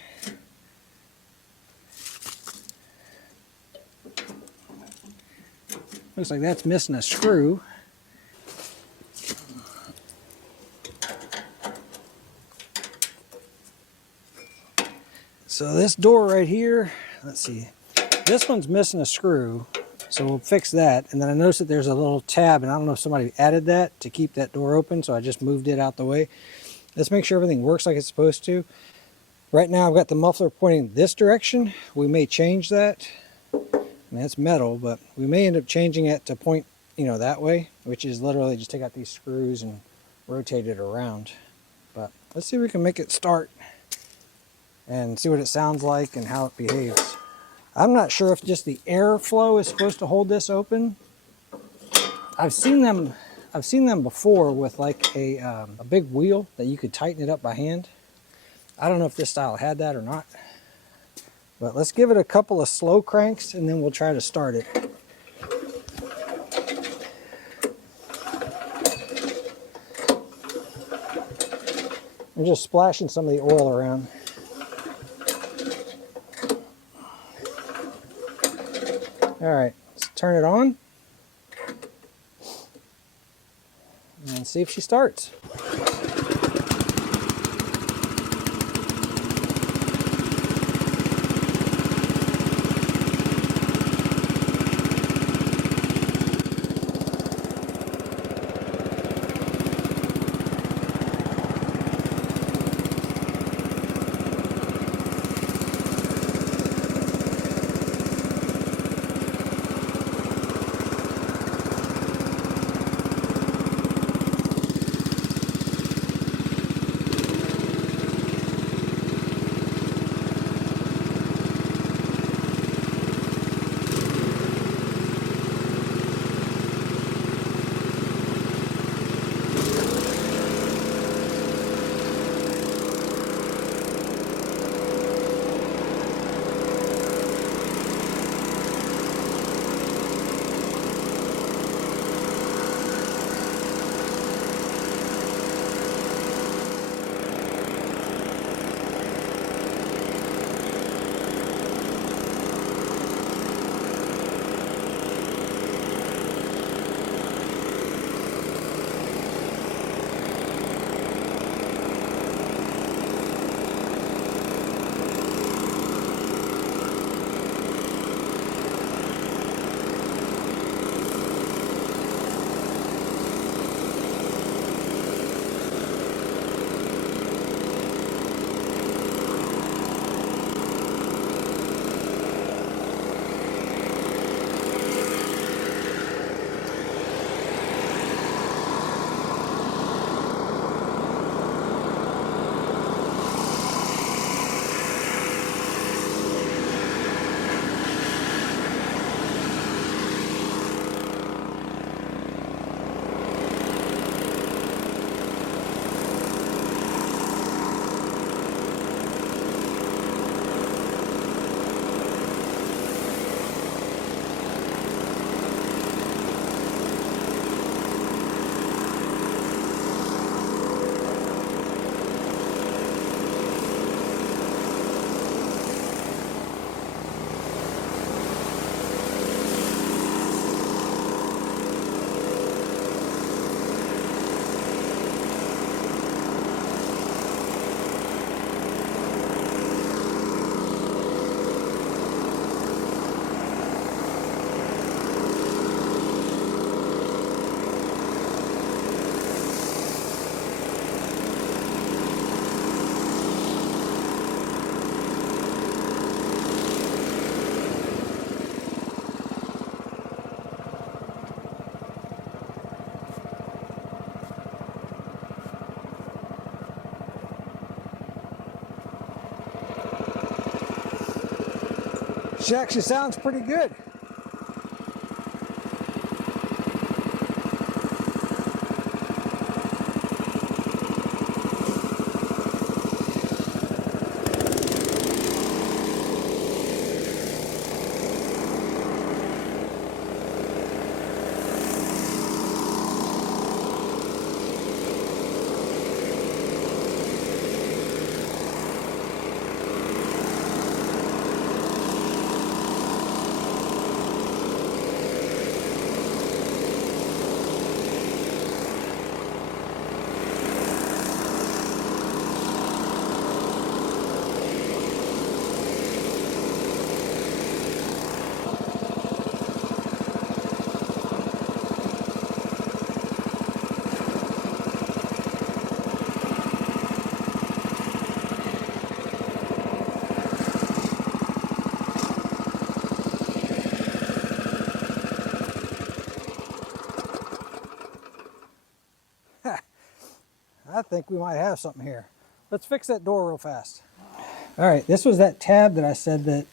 Looks like that's missing a screw. So this door right here, let's see, this one's missing a screw. So we'll fix that. And then I noticed that there's a little tab, and I don't know if somebody added that to keep that door open, so I just moved it out the way. Let's make sure everything works like it's supposed to. Right now I've got the muffler pointing this direction. We may change that. I mean, it's metal, but we may end up changing it to point, you know, that way, which is literally just take out these screws and rotate it around. But let's see if we can make it start and see what it sounds like and how it behaves. I'm not sure if just the airflow is supposed to hold this open. I've seen them before with like a big wheel that you could tighten it up by hand. I don't know if this style had that or not. But let's give it a couple of slow cranks and then we'll try to start it. I'm just splashing some of the oil around. All right, let's turn it on and see if she starts. She actually sounds pretty good. I think we might have something here. Let's fix that door real fast. All right, this was that tab that I said that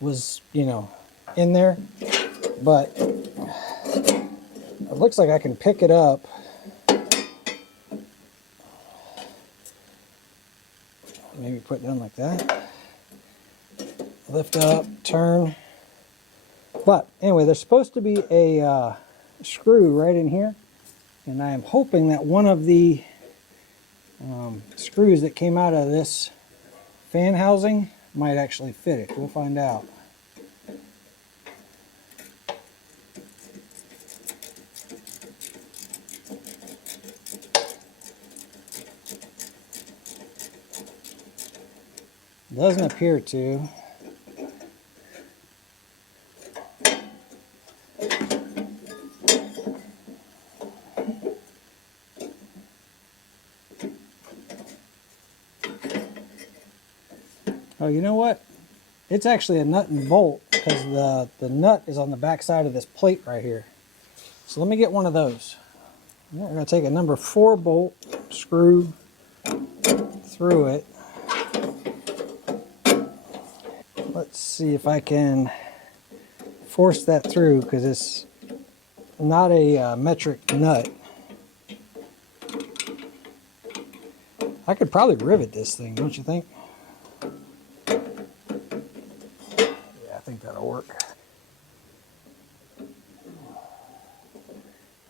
was, you know, in there, but it looks like I can pick it up. Maybe put it down like that. Lift up, turn. But anyway, there's supposed to be a screw right in here, and I am hoping that one of the screws that came out of this fan housing might actually fit it. We'll find out. Doesn't appear to. Oh, you know what? It's actually a nut and bolt because the nut is on the back side of this plate right here. So let me get one of those. We're going to take a number 4 bolt, screw through it. Let's see if I can force that through because it's not a metric nut. I could probably rivet this thing, don't you think? Yeah, I think that'll work. All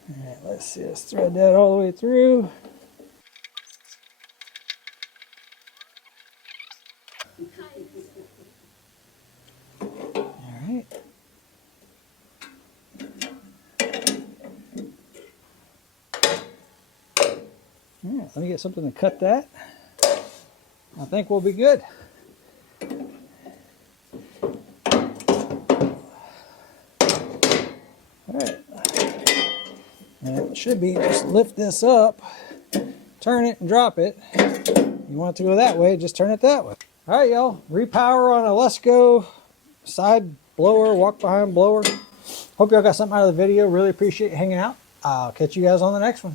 right, let's see. Let's thread that all the way through. All right. All right, let me get something to cut that. I think we'll be good. All right. And it should be just lift this up, turn it and drop it. You want it to go that way, just turn it that way. All right, y'all. Repower on a Lesko side blower, walk behind blower. Hope y'all got something out of the video. Really appreciate you hanging out. I'll catch you guys on the next one.